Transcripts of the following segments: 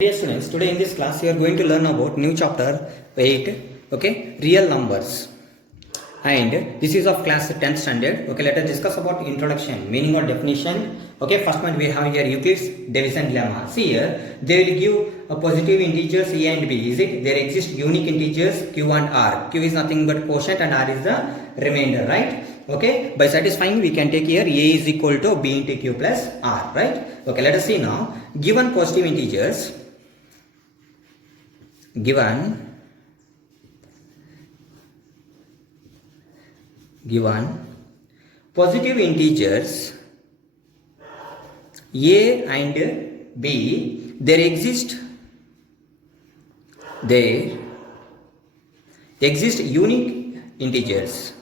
Dear students, today in this class you are going to learn about new chapter 8, okay, real numbers, and this is of class 10th standard. Okay, let us discuss about introduction, meaning or definition. Okay, first one we have here Euclid's division lemma. See here, they will give a positive integers a and b. Is it? There exist unique integers q and r. Q is nothing but quotient and r is the remainder, right? Okay, by satisfying we can take here a is equal to b into q plus r, right? Okay, let us see now. Given positive integers, given positive integers a and b, there exist unique integers,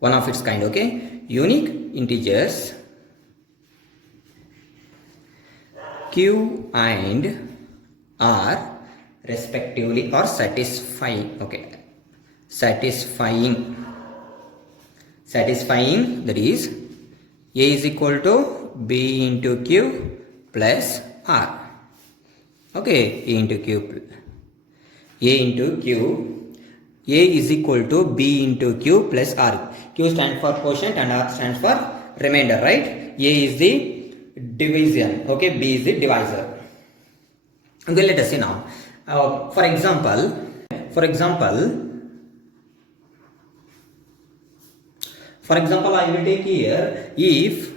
one of its kind. Okay, unique integers q and r respectively or satisfying. Okay, satisfying, that is a is equal to b into q plus r. Okay, a into q a is equal to b into q plus r. Q stands for quotient and r stands for remainder, right? A is the division, okay, b is the divisor. Okay, let us see now. For example, I will take here, if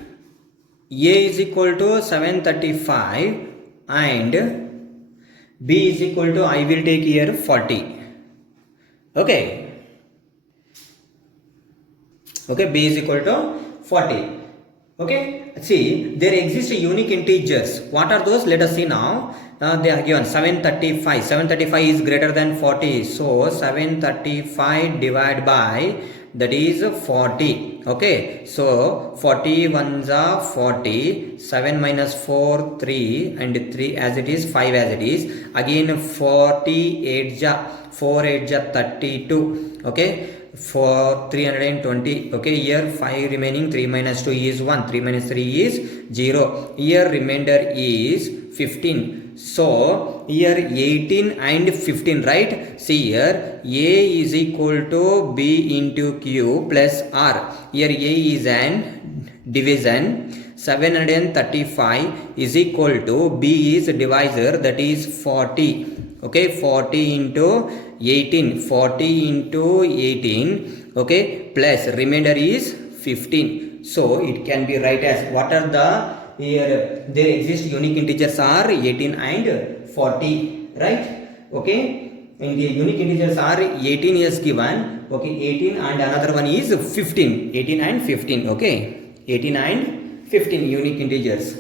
a is equal to 735 and b is equal to, I will take here 40. Okay, b is equal to 40. Okay, see, there exist unique integers. What are those? Let us see now. They are given 735. 735 is greater than 40. So 735 divided by, that is 40. Okay, so 40 ones are 40. 7 minus 4, 3, and 3 as it is, 5 as it is. Again 48 ja, 4 8 ja 32. Okay, for 320. Okay, here 5 remaining, 3 minus 2 is 1, 3 minus 3 is 0. Here remainder is 15. So here 18 and 15, right? See here, a is equal to b into q plus r. Here a is an division. 735 is equal to b is divisor, that is 40. Okay, 40 into 18, 40 into 18, okay, plus remainder is 15. So it can be write as, what are the, here there exist unique integers are 18 and 40, right? Okay, and the unique integers are 18 is given, okay, 18 and another one is 15, 18 and 15, okay, 18 and 15 unique integers.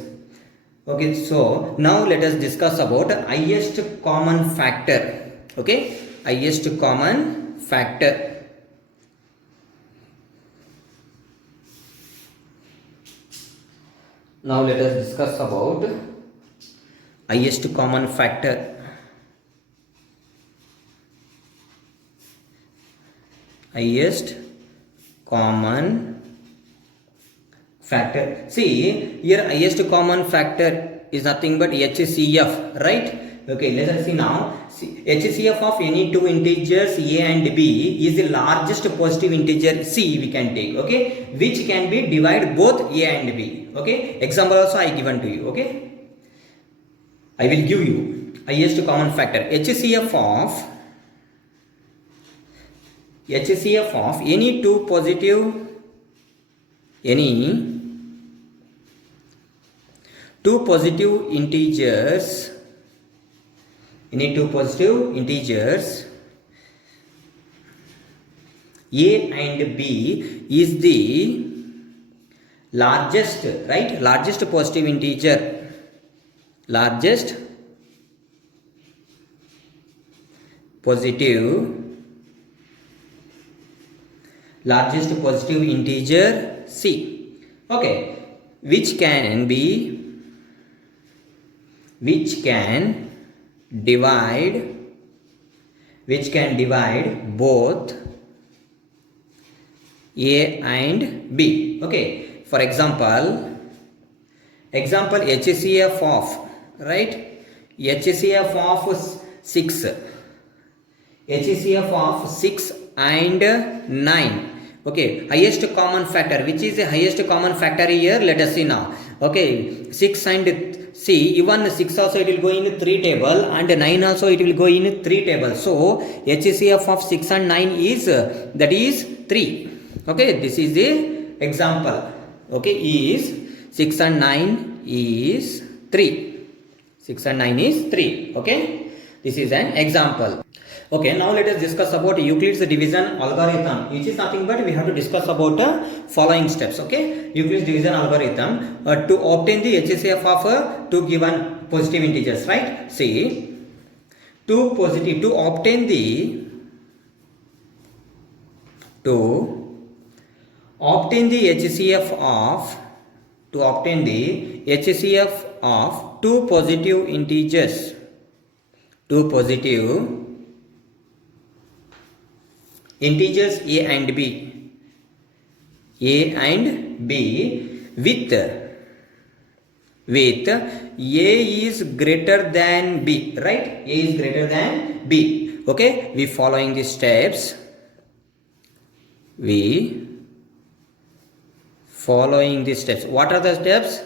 Okay, so now let us discuss about highest common factor. Okay, highest common factor. Now let us discuss about highest common factor. Highest common factor. See here, highest common factor is nothing but HCF, right? Okay, let us see now. See, HCF of any two integers a and b is the largest positive integer c we can take, okay, which can be divided both a and b. Okay, example also I given to you. Okay, I will give you highest common factor. HCF of any two positive integers, a and b is the largest, right? Largest positive integer, largest positive integer c. Okay, which can divide both a and b. Okay, for example HCF of, right, HCF of 6. HCF of 6 and 9. Okay, highest common factor. Which is the highest common factor here? Let us see now. Okay, 6 and see, even 6 also it will go in 3 table, and 9 also it will go in 3 table. So HCF of 6 and 9 is that is 3. Okay, this is the example. Okay, is 6 and 9 is 3. 6 and 9 is 3. Okay, this is an example. Okay, now let us discuss about Euclid's division algorithm, which is nothing but we have to discuss about following steps. Okay, Euclid's division algorithm to obtain the HCF of two given positive integers, right? See, to obtain the HCF of two positive integers, A and B with A is greater than B, right? A is greater than B. Okay, we following the steps. What are the steps?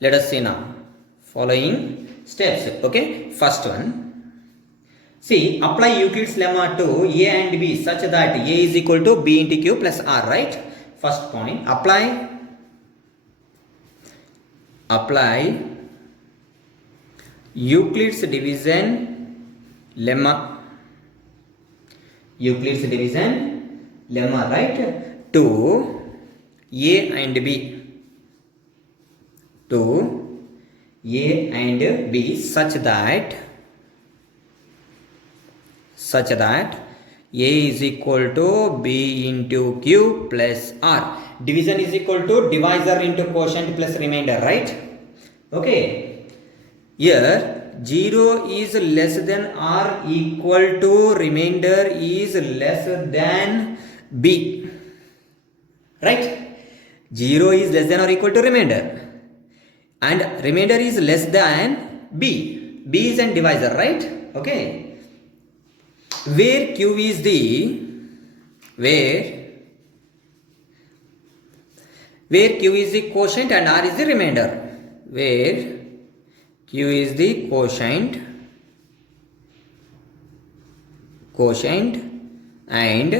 Let us see now. Following steps. Okay, first one. See, apply Euclid's lemma to A and B such that A is equal to B into Q plus R, right? First point, apply Euclid's division lemma, right, to A and B, such that A is equal to B into Q plus R. Division is equal to divisor into quotient plus remainder, right? Okay. Here 0 is less than or equal to remainder is less than B, right? 0 is less than or equal to remainder, and remainder is less than B. B is an divisor, right? Okay. Where Q is the quotient and R is the remainder. Where Q is the quotient and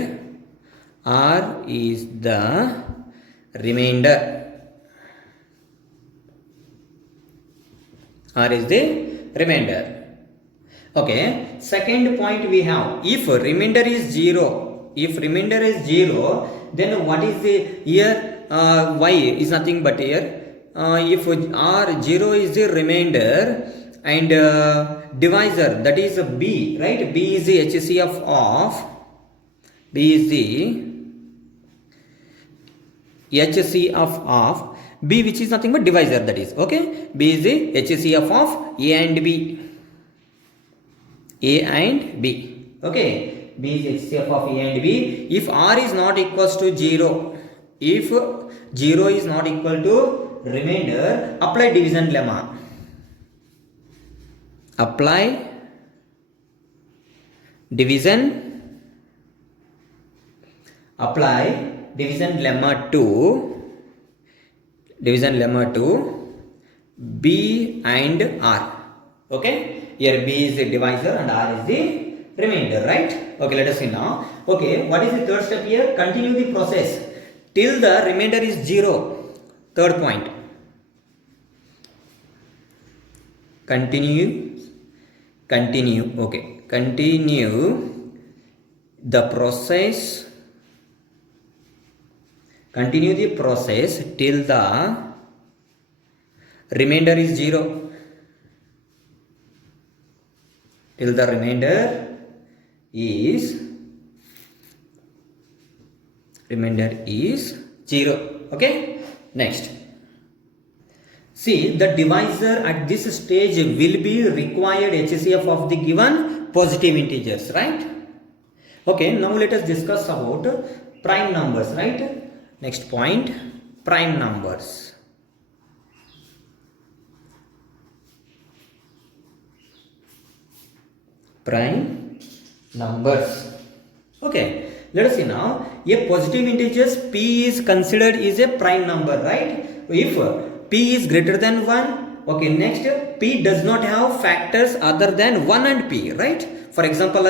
R is the remainder. Okay, second point we have, if remainder is 0, then what is the here? Y is nothing but here, if R 0 is the remainder and divisor, that is B, right? B is the HCF of B, which is nothing but divisor, that is okay. B is the HCF of A and B. Okay, B is HCF of A and B. If R is not equals to 0, if 0 is not equal to remainder, apply division lemma. Apply division lemma to B and R. Okay, here B is the divisor and R is the remainder, right? Okay, let us see now. Okay, what is the third step here? Continue the process till the remainder is 0. Third point. Continue. Okay, continue the process. Continue the process till the remainder is 0. Till the remainder is 0. Okay, next. See, the divisor at this stage will be required HCF of the given positive integers, right? Okay, now let us discuss about prime numbers, right? Next point, prime numbers. prime numbers. Okay, let us see now. A positive integers p is considered is a prime number, right? If p is greater than 1, okay, next p does not have factors other than 1 and p, right? For example,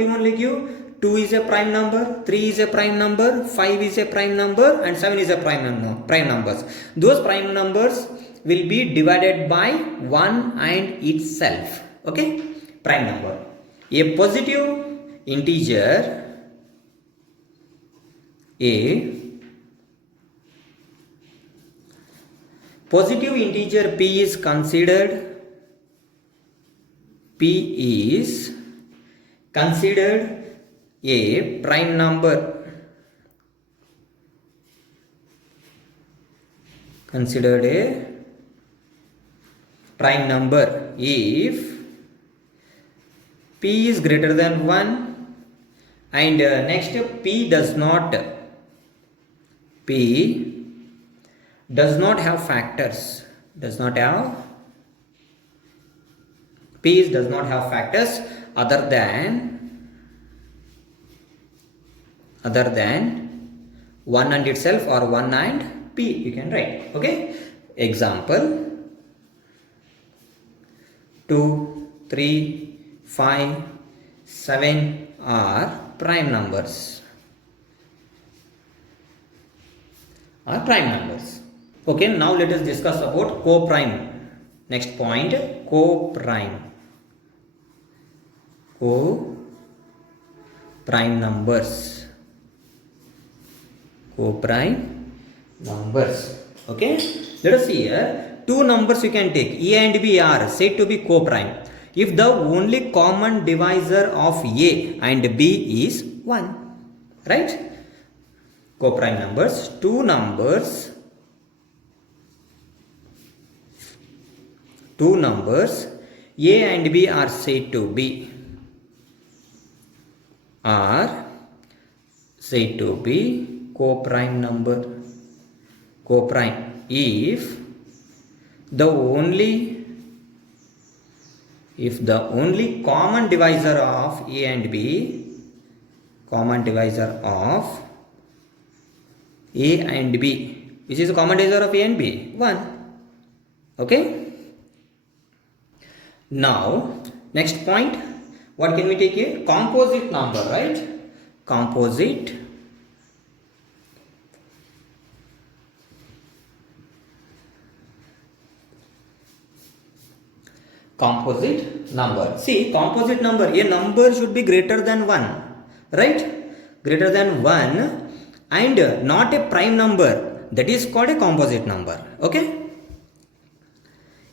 you only give 2 is a prime number, 3 is a prime number, 5 is a prime number, and 7 is a prime numbers. Those prime numbers will be divided by 1 and itself. Okay, prime number. A positive integer a positive integer p is considered a prime number. Considered a prime number if p is greater than 1 and next p does not have factors. Does not have other than 1 and itself or 1 and p, you can write. Okay, example 2, 3, 5, 7 are prime numbers. Okay, now let us discuss about co-prime. Next point, co-prime numbers. Okay, let us see here. Two numbers you can take, a and b are said to be co-prime if the only common divisor of a and b is 1, right? Co-prime numbers. Two numbers a and b are said to be co-prime number. Co-prime if the only common divisor of a and b, which is a common divisor of a and b, 1. Okay, now next point, what can we take here? Composite number, right? Composite number. See, composite number, a number should be greater than 1, right? Greater than 1 and not a prime number, that is called a composite number. Okay,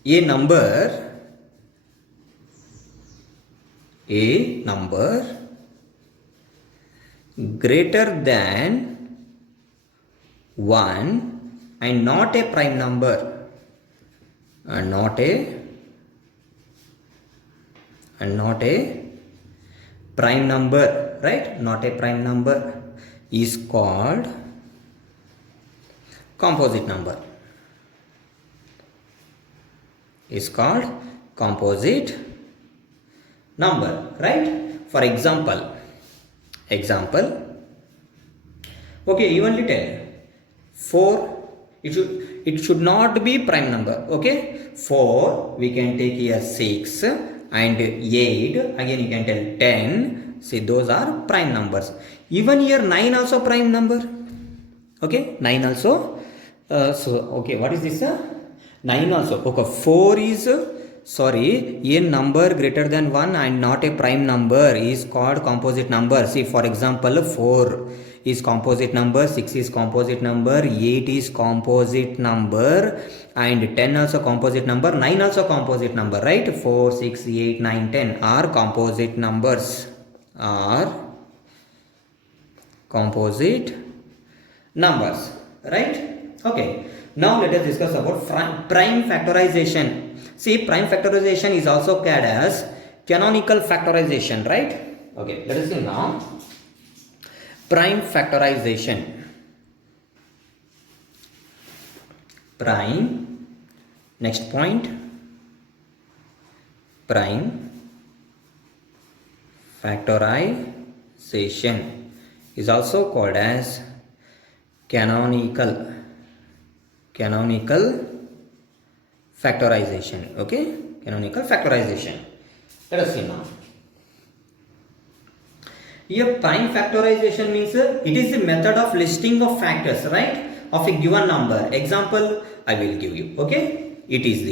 a number greater than 1 and not a prime number, prime number, right? Not a prime number is called composite number. Right? For example, okay, evenly tell 4, it should not be prime number. Okay, 4 we can take here 6 and 8, again you can tell 10. See, those are prime numbers. Even here 9 also prime number. Okay, 9 also. So okay, what is this? 9 also. Okay, 4 is a number greater than 1 and not a prime number is called composite number. See, for example, 4 is composite number, 6 is composite number, 8 is composite number, and 10 also composite number, 9 also composite number, right? 4, 6, 8, 9, 10 are composite numbers. Right? Okay, now let us discuss about prime factorization. See, prime factorization is also called as canonical factorization, right? Okay, let us see now. Prime factorization. Prime, next point, prime factorization is also called as canonical factorization. Okay, canonical factorization. Let us see now. Here prime factorization means it is the method of listing of factors, right, of a given number. Example I will give you. Okay, it is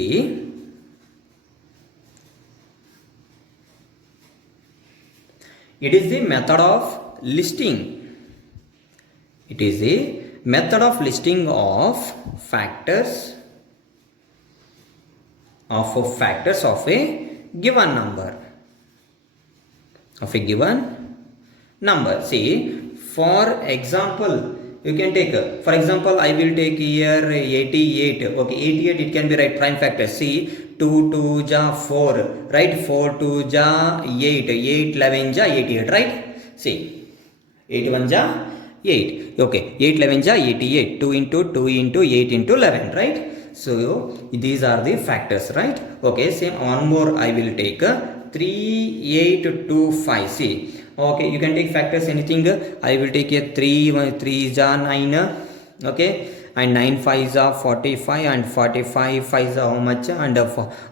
the method of listing. It is the method of listing of factors of a given number. See, for example, you can take, for example, I will take here 88. Okay, 88, it can be right prime factor. See, 2 2 ja 4, right? 4 2 ja 8, 8 11 ja 88, right? See, 8 1 ja 8. Okay, 8 11 ja 88. 2 into 2 into 8 into 11, right? So these are the factors, right? Okay, same one more I will take 3 8 2 5. See, okay, you can take factors anything. I will take a 3 3 ja 9. Okay, and 9 5 are 45, and 45 5 are how much, and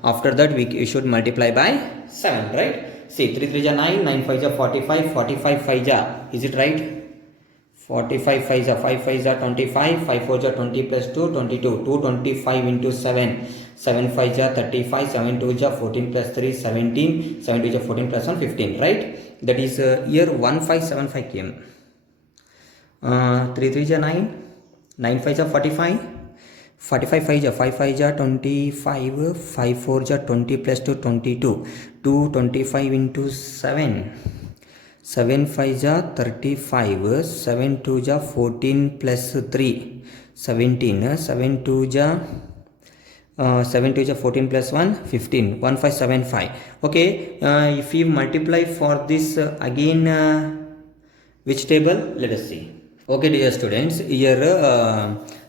after that we should multiply by 7, right? See, 3 3 ja 9, 9 5 ja 45, 45 5 ja, is it right? 45 5 ja 5 5 ja 25, 5 4 ja 20 plus 2 22, 225 into 7, 7 5 ja 35, 7 2 ja 14 plus 3 17, 7 2 ja 14 plus 1 15, right? That is here 1575 came. 3 3 ja 9, 9 5 ja 45, 45 5 ja 5 5 ja 25, 5 4 ja 20 plus 2 22, 225 into 7, 7 5 ja 35, 7 2 ja 14 plus 3 17, 7 2 ja 7 2 ja 14 plus 1 15, 1575. Okay, if you multiply for this again, which table? Let us see. Okay, dear students, here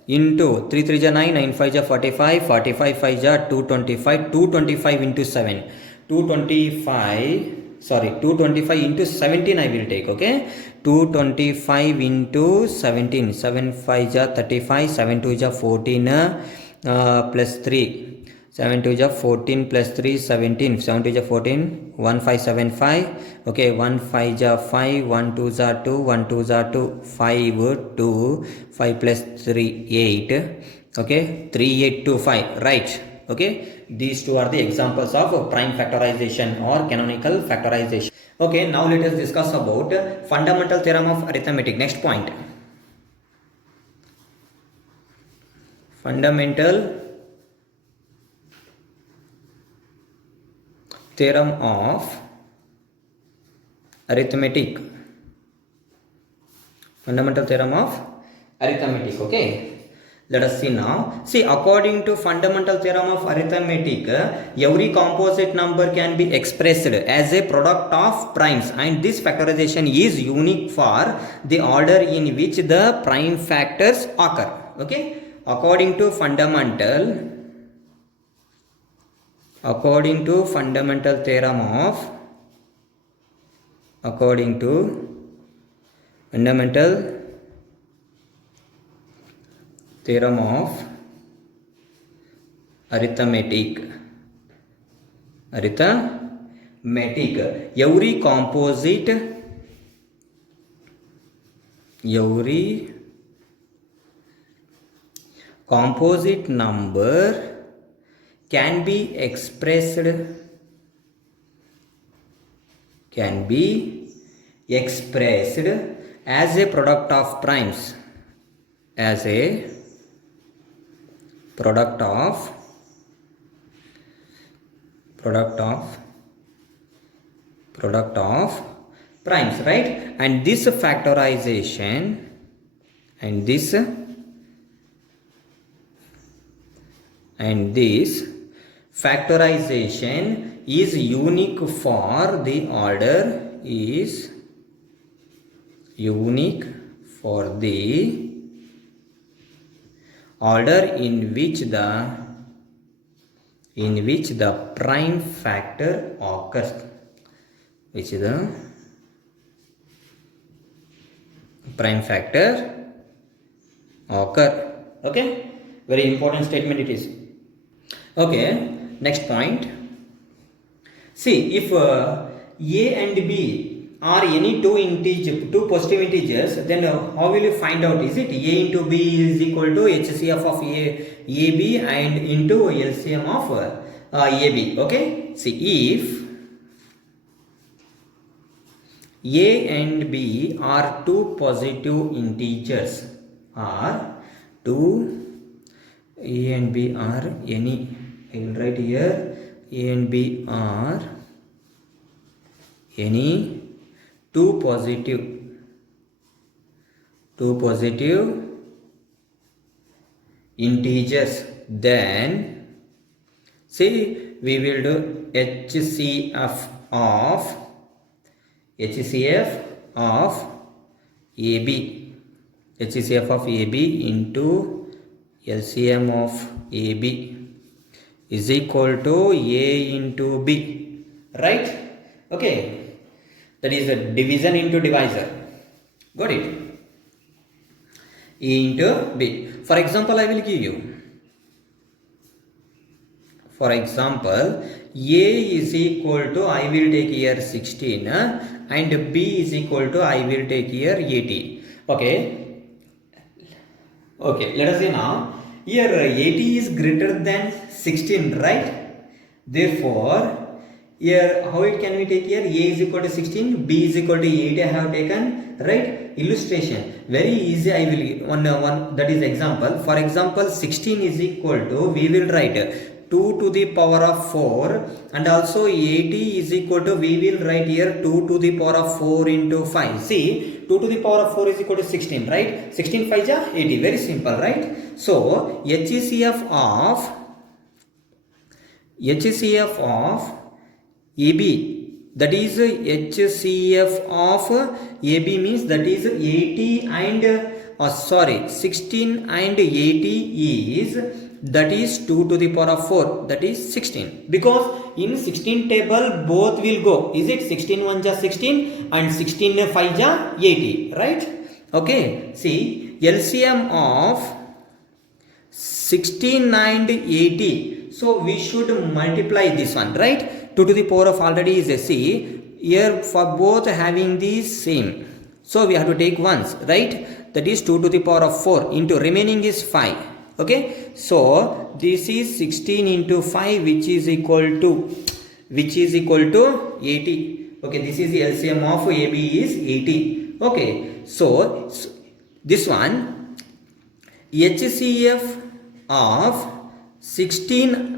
into 3 3 ja 9, 9 5 ja 45, 45 5 ja 225, 225 into 7, 225 into 17 I will take. Okay, 225 into 17, 7 5 ja 35, 7 2 ja 14 plus 3, 7 2 ja 14 plus 3 17, 7 2 ja 14, 1575. Okay, 1 5 ja 5, 1 2 ja 2, 1 2 ja 2, 5 2, 5 plus 3 8. Okay, 3 8 2 5, right? Okay, these two are the examples of prime factorization or canonical factorization. Okay, now let us discuss about fundamental theorem of arithmetic. Next point, fundamental theorem of arithmetic. Fundamental theorem of arithmetic. Okay, let us see now. See, according to fundamental theorem of arithmetic, every composite number can be expressed as a product of primes, and this factorization is unique for the order in which the prime factors occur. Okay, according to fundamental theorem of arithmetic, every composite number can be expressed as a product of primes, primes, right? And this factorization is unique for the order in which the prime factor occurs, prime factor occur. Okay, very important statement it is. Okay, next point. See, if a and b are any two positive integers, then how will you find out? Is it a into b is equal to HCF of ab and into LCM of ab? Okay, see, if a and b are two positive integers, are two a and b are any, I will write here, a and b are any two positive integers, then see, we will do HCF of AB, HCF of AB into LCM of AB is equal to A into B, right? Okay, that is a division into divisor. Got it? A into B. For example, I will give you. For example, A is equal to, I will take here 16 and B is equal to, I will take here 80. Okay. Okay, let us see now. Here 80 is greater than 16, right? Therefore, here how it can we take here? A is equal to 16, B is equal to 80 I have taken, right? Illustration, very easy. I will one that is example. For example, 16 is equal to, we will write 2 to the power of 4, and also 80 is equal to, we will write here 2 to the power of 4 into 5. See, 2 to the power of 4 is equal to 16, right? 16 5 ja 80, very simple, right? So HCF of AB, that is HCF of AB means that is 80 and 16 and 80 is, that is 2 to the power of 4, that is 16, because in 16 table both will go. Is it 16 1 ja 16 and 16 5 ja 80, right? Okay, see, LCM of 16 and 80, so we should multiply this one, right? 2 to the power of already is a C, here for both having the same, so we have to take ones, right? That is 2 to the power of 4 into remaining is 5. Okay, so this is 16 into 5 which is equal to 80. Okay, this is the LCM of AB is 80. Okay, so this one HCF of 16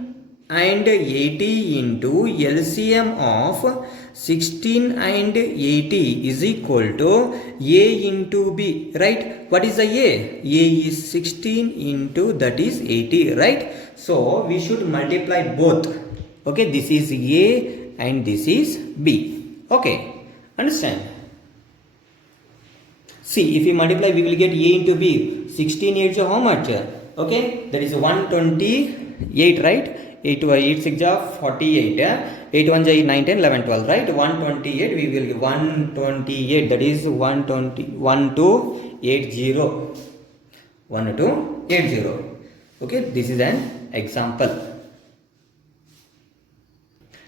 and 80 into LCM of 16 and 80 is equal to A into B, right? What is the A? A is 16 into, that is 80, right? So we should multiply both. Okay, this is A and this is B. Okay, understand? See, if we multiply, we will get A into B. 16 8 so how much? Okay, that is 128, right? 8 6 ja 48, 8 1 ja 9 10 11 12, right? 128, we will give 128, that is 1280. Okay, this is an example.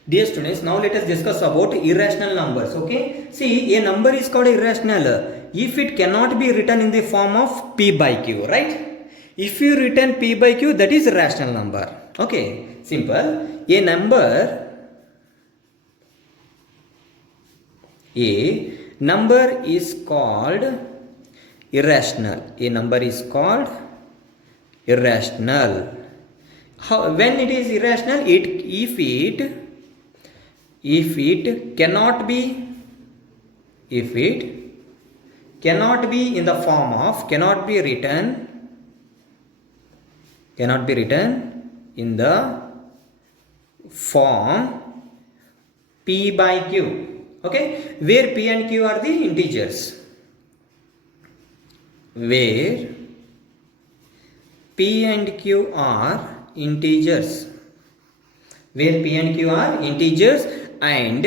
Dear students, now let us discuss about irrational numbers. Okay, see, a number is called irrational if it cannot be written in the form of P by Q, right? If you written P by Q, that is a rational number. Okay, simple. A number is called irrational. A number is called irrational. How, when it is irrational? If it cannot be in the form of, cannot be written in the form P by Q. Okay, where P and Q are the integers. Where P and Q are integers. Where P and Q are integers and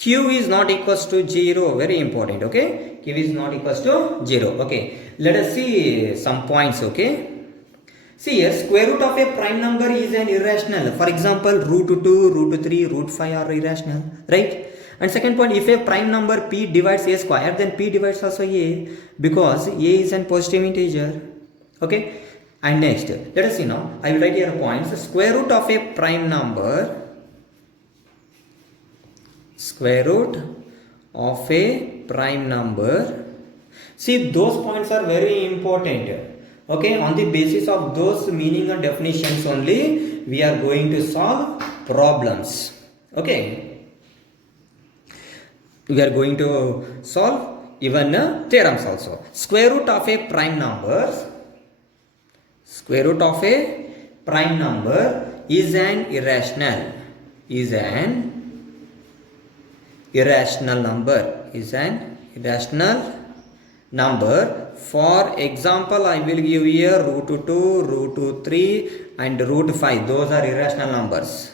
q is not equals to 0. Very important. Okay, q is not equals to 0. Okay, let us see some points. Okay, see here, square root of a prime number is an irrational. For example, root 2, root 3, root 5 are irrational, right? And second point, if a prime number p divides a square, then p divides also a, because a is an positive integer. Okay, and next let us see now. I will write here points. Square root of a prime number, square root of a prime number. See, those points are very important. Okay, on the basis of those meaning and definitions only we are going to solve problems. Okay, we are going to solve even theorems also. Square root of a prime number, square root of a prime number is an irrational, is an irrational number, is an irrational number. For example, I will give here root 2, root 3 and root 5. Those are irrational numbers,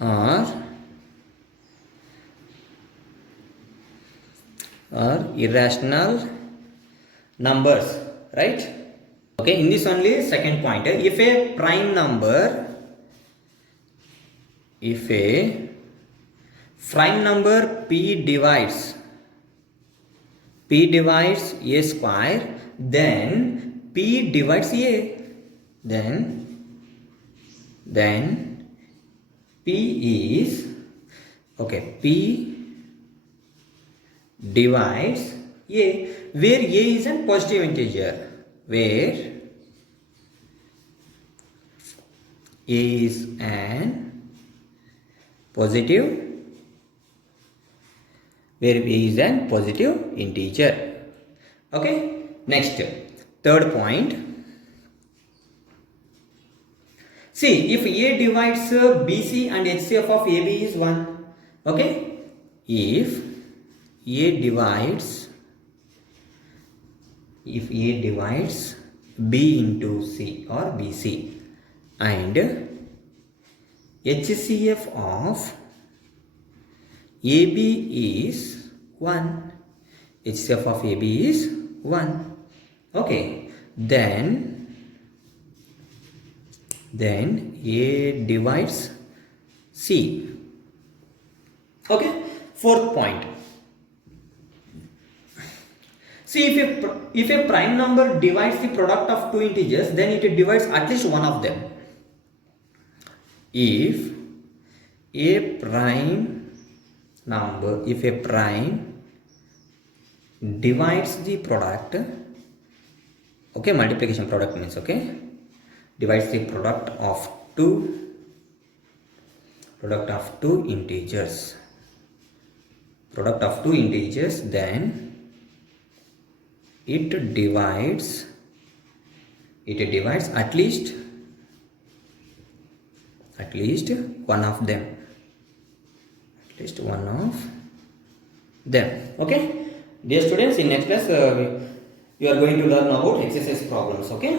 are irrational numbers, right? Okay, in this only second point, if a prime number, if a prime number p divides a square, then p divides a, then p is, okay, p divides a, where a is a positive integer, where a is an positive, where a is an positive integer. Okay, next third point. See, if a divides BC and HCF of AB is 1. Okay, if a divides B into C or BC and HCF of AB is 1, HCF of AB is 1. Okay, then A divides C. Okay, fourth point. See, if a prime number divides the product of two integers, then it divides at least one of them. If a prime number, if a prime divides the product, okay, multiplication product means, okay, divides the product of two integers, then it divides at least one of them, Okay, dear students, in next class you are going to learn about exercise problems. Okay.